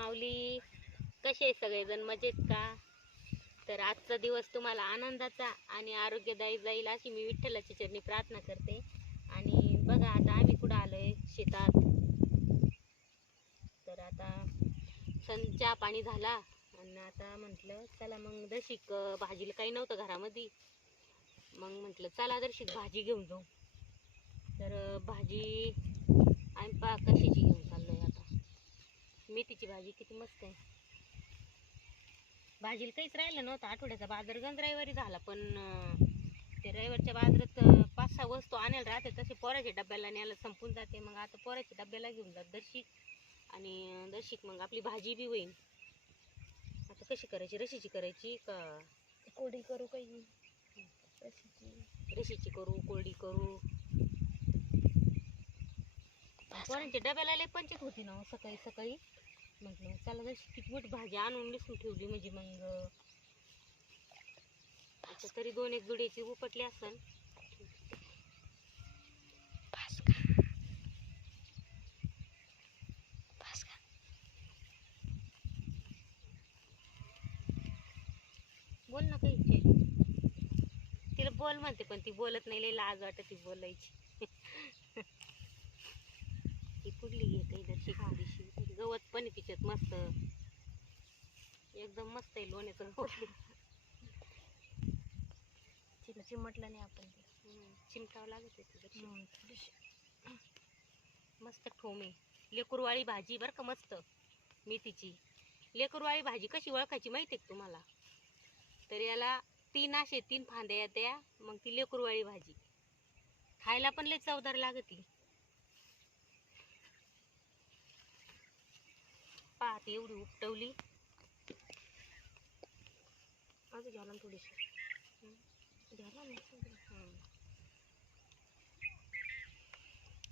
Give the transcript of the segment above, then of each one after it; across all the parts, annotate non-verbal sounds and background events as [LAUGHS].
माऊली कसे आहे सगळेजण? मजेत का? तर आजचा दिवस तुम्हाला आनंदाचा आणि आरोग्यदायी जाईल अशी मी विठ्ठलाची चरणी प्रार्थना करते. आणि बघा आता आम्ही कुठं आलोय? शेतात. तर आता सं चहा पाणी झाला. आणि आता म्हटलं चला मग दर्शिक भाजीला काही नव्हतं घरामध्ये. मग म्हटलं चला दर्शिक भाजी घेऊन जाऊ. तर भाजी आम्ही पा कशी मेथीची भाजी किती मस्त आहे. भाजीला काहीच राहिलं नव्हतं आठवड्याचा बाजार गंज रविवारी झाला पण ते रविवारच्या बाजारात पाच सहा वस्तू आणायला राहते तसे पोराच्या डब्याला न्यायला संपून जाते मग आता पोराच्या डब्याला घेऊन जात दर्शिक. आणि दर्शिक मग आपली भाजी बी होईल आता कशी करायची? रशीची करायची का? कोडी करू काही? रशीची करू कोरडी करू. पोरांच्या डब्याला लय पंचायत होती ना सकाळी सकाळी. म्हटलं चला जशी किती मोठी भाजी आणून निसून ठेवली म्हणजे मग आता तरी दोन एक जुड्याची उपटली असन. बोल ना काही. तिला बोल म्हणते पण ती बोलत नाही लय लाज वाटत ती बोलायची. [LAUGHS] ती कुठली आहे काही दर्शी खांदीशी गवत पण मस्त. एकदम मस्त आहे लोण्याचं तिला चिमटलं नाही आपण चिमटावं लागत आहे ती दर्शी. हम्म, थोडीशी. मस्त ठोम. लेकरवाळी भाजी बरं का मस्त. मेथीची. लेकरवाळी भाजी कशी ओळखायची माहिती आहे का तुम्हाला? तर याला तीन असे तीन फांद्या येत्या मग ती लेकरवाळी भाजी. खायला पण लय चवदार लागती. पाहते एवढी उपटवली. आज घ्या ना थोडीशी.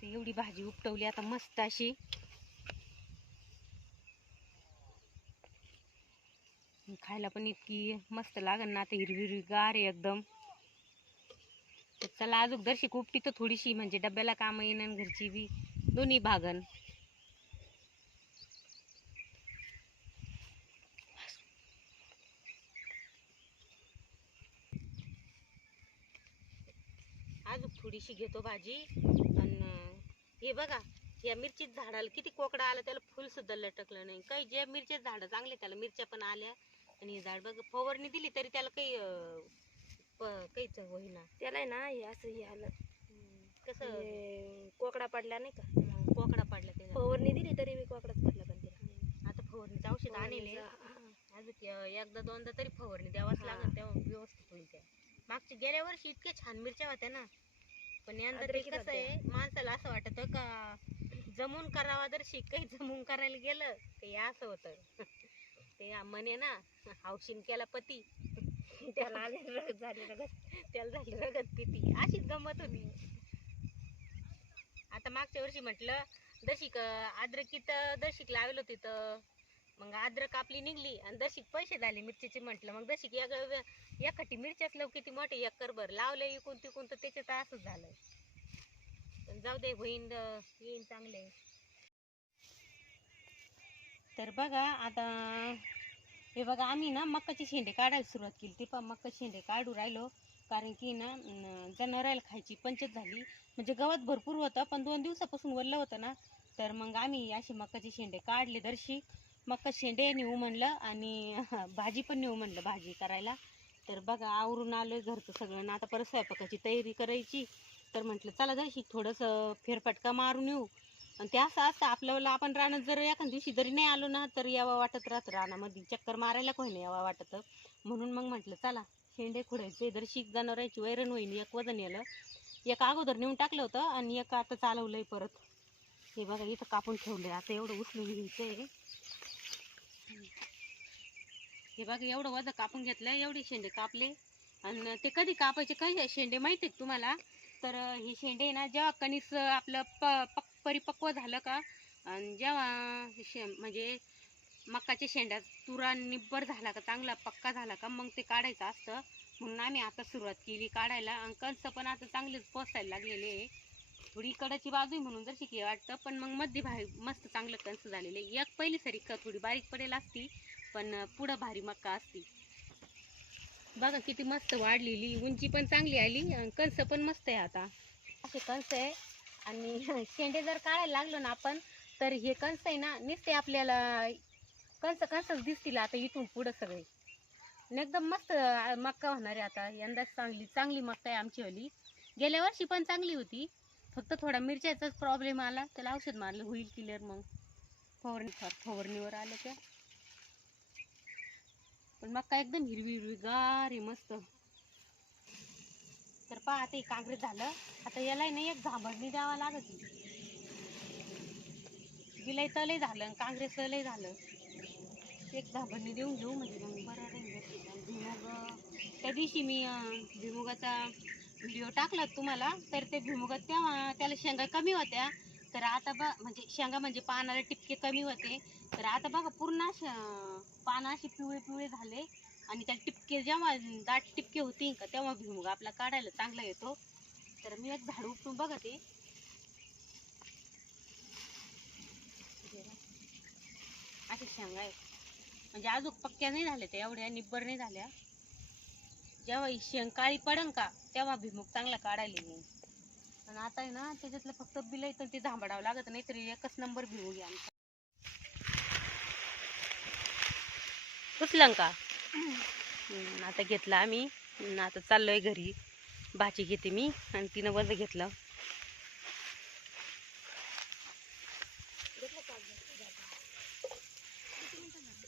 एवढी भाजी उपटवली आता मस्त अशी. खायला पण इतकी मस्त लागन ना आता हिरवी हिरवी गार आहे एकदम. तर चला अजून दर्शी उपटी तर थोडीशी म्हणजे डब्याला काम येईन घरची बी. दोन्ही भागन. अजून थोडीशी घेतो भाजी. आणि हे बघा या मिरचीच झाडाला किती कोकडा आला त्याला फुल सुद्धा लटकलं नाही. काही जे मिरच्या झाडं चांगले त्याला मिरच्या पण आल्या. आणि हे झाड बघ फवारणी दिली तरी त्याला काही काहीच होईना. त्याला ना हे असं हे आलं. कसं? कोकडा पडला नाही का? कोकडा पडला त्याला. फवारणी दिली तरी बी कोकडाच पडला पण तिला आता फवारणीचं औषध आणले अजून एकदा दोनदा तरी फवारणी द्यावाच. लागेल तेव्हा व्यवस्थित होईल त्या मागच्या गेल्या वर्षी इतक्या छान मिरच्या होत्या ना. पण यंदा ते अद्रकीत कसं आहे माणसाला असं वाटत का जमून करावा तर काही जमून करायला गेलं ते असं होतं. ते म्हणे ना हौशीन केला पती. त्याला आले रगत झाली रगत. त्याला झाली रगत पिती. अशीच गंमत होती. आता मागच्या वर्षी म्हटलं दशिक अद्रकीत दशिक लावलं होती तर मग अद्रक आपली निघली आणि दशिक पैसे झाले मिरचीचे म्हटलं. मग दशिक एक एखादी मिरच्याच किती मोठे एकर भर लावलं इकून तिकून तर त्याच्यात असंच झालं. पण जाऊ दे होईन येईन चांगले. तर बघा आता हे बघा आम्ही ना मक्काचे शेंडे काढायला सुरुवात केली. ती पण मक्का शेंडे काढू राहिलो. कारण की ना जनावरायला खायची पंचत झाली. म्हणजे गवत भरपूर होतं पण दोन दिवसापासून वल्लं होतं ना. तर मग आम्ही असे मक्काचे शेंडे काढले दर्शी मक्का शेंडे नेऊ म्हणलं आणि [LAUGHS] भाजी पण नेऊ म्हणलं भाजी करायला. तर बघा आवरून आलोय घरचं सगळं. ना आता परत स्वयंपाकाची तयारी करायची. तर म्हटलं चला दर्शी थोडंसं फेरफटका मारून येऊ. आणि ते असं असतं आपल्याला आपण रानात जर एखाद्या दिवशी जरी नाही आलो ना तर यावं वाटत राहतं. रानामध्ये चक्कर मारायला कोणी नाही यावं वाटत. म्हणून मग म्हटलं चला शेंडे खुडायचे. जर शीक जनावरांची वैरण होईल एक वजन येलं एक अगोदर नेऊन टाकलं होतं आणि एक आता चालवलंय परत. हे बघा इथं कापून ठेवलंय. आता एवढं उचलून आहे हे बघा एवढं वजन कापून घेतलं एवढे शेंडे कापले. आणि ते कधी कापायचे काय शेंडे माहिती आहेत तुम्हाला? तर हे शेंडे ना जेव्हा कणीस आपलं प पक परिपक्व झालं का आणि जेव्हा शे म्हणजे मक्काच्या शेंड्यात तुरा निब्बर झाला का चांगला पक्का झाला का मग ते काढायचं असतं. म्हणून आम्ही आता सुरुवात केली काढायला. आणि कणसं पण आता चांगलेच पोसायला लागलेले आहे. थोडी कडाची बाजू आहे म्हणून जर शिकी वाटतं पण मग मध्ये भारी मस्त चांगलं कंस झालेलं आहे. एक पहिली सरी क थोडी बारीक पडेल असती पण पुढं भारी मक्का असती. बघा किती मस्त वाढलेली उंची पण चांगली आली कंस पण मस्त आहे आता. असे कंस आहे आणि [LAUGHS] शेंडे जर काढायला लागलो ना आपण तर हे कंस आहे ना निसते आपल्याला कंस कंसच दिसतील आता इथून पुढं सगळे. एकदम मस्त मक्का होणार आहे आता. यंदा चांगली चांगली मक्का आहे आमची वाली. गेल्या वर्षी पण चांगली होती. फक्त थोडा मिरच्याचाच प्रॉब्लेम आला. त्याला औषध मारलं होईल क्लिअर मग. फवारणी फवारणीवर आलं त्या. पण मक्का एकदम हिरवी हिरवी गार आहे मस्त. तर पहा आता हे काँग्रेस झालं. आता याला नाही ना एक झांबडणी द्यावा लागत गिलय तलय झालं काँग्रेस तलय झालं. एक झांबडणी देऊन घेऊ म्हणजे मग बरं राहील. व्यवस्थित. भुईमुग त्या दिवशी मी भुईमुगाचा व्हिडिओ टाकला तुम्हाला तर ते भुईमुगात तेव्हा त्याला शेंगा कमी होत्या. तर आता बा म्हणजे शेंगा म्हणजे पानाला टिपके कमी होते. तर आता बघा पूर्ण अशा पानं अशी पिवळे पिवळे झाले. आणि त्याला टिपके जेव्हा दाट टिपके होती का तेव्हा भुईमुग आपला काढायला चांगला येतो. तर मी एक झाड उपटून बघा ते असे शेंगा आहेत. म्हणजे अजून पक्क्या नाही झाल्या त्या एवढ्या निब्बर नाही झाल्या. जेव्हा ही शेंग काळी पडन का तेव्हा भुईमुग चांगला काढायला येईल पण आता आहे ना त्याच्यातलं फक्त बिल तर ते झांबडावं लागत नाही तरी एकच नंबर भुईमुग घ्या आमचा. उचलं का? आता घेतलं आम्ही. आता चाललोय घरी. भाजी घेते मी आणि तिनं वज घेतलं.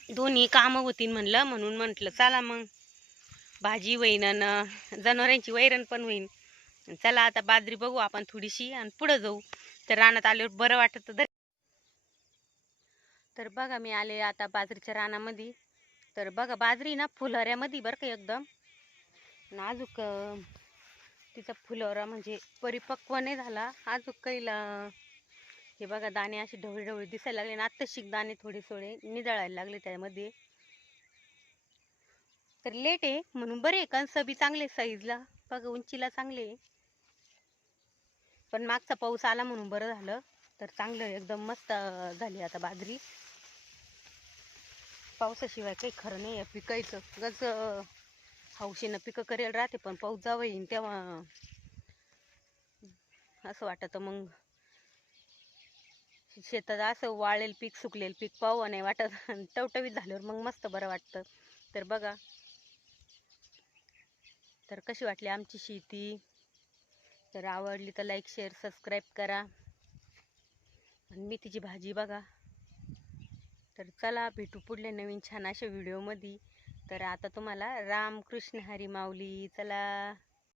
दोन्ही कामं होतीन म्हणलं म्हणून म्हटलं चला मग. भाजी होईन आणि जनावरांची वैरण पण होईन. चला आता बाजरी बघू आपण थोडीशी आणि पुढं जाऊ. तर रानात आल्यावर बरं वाटत तर. बघा मी आले आता बाजरीच्या रानामध्ये. तर बघा बाजरी ना फुलऱ्यामध्ये बरं का एकदम. नाजूक तिचा फुलहरा म्हणजे परिपक्व नाही झाला. आजूक कैला हे बघा दाणे असे ढवळी ढवळी दिसायला लागले. आणि आत्ता शिक दाणे थोडे थोडे निदळायला लागले त्यामध्ये. तर लेट आहे म्हणून बरे कारण सबी चांगले साईजला बघा उंचीला चांगले पण मागचा पाऊस आला म्हणून बरं झालं. तर चांगलं एकदम मस्त झाली आता बाजरी. पावसाशिवाय काही खरं नाही आहे पिकायचं. गज हौशीनं पिकं करेल राहते पण पाऊस जावं येईन तेव्हा असं वाटतं मग. शेतात असं वाळेल पीक सुकलेलं पीक पाहू नाही वाटत [LAUGHS] टवटवीत झाल्यावर मग मस्त बरं वाटतं. तर बघा तर कशी वाटली आमची शेती? तर आवडली तर लाईक शेअर सबस्क्राईब करा. आणि मेथीची भाजी बघा. तर चला भेटू पुढल्या नवीन छान अशा व्हिडिओमध्ये तर आता तुम्हाला राम कृष्ण हरी माऊली. चला.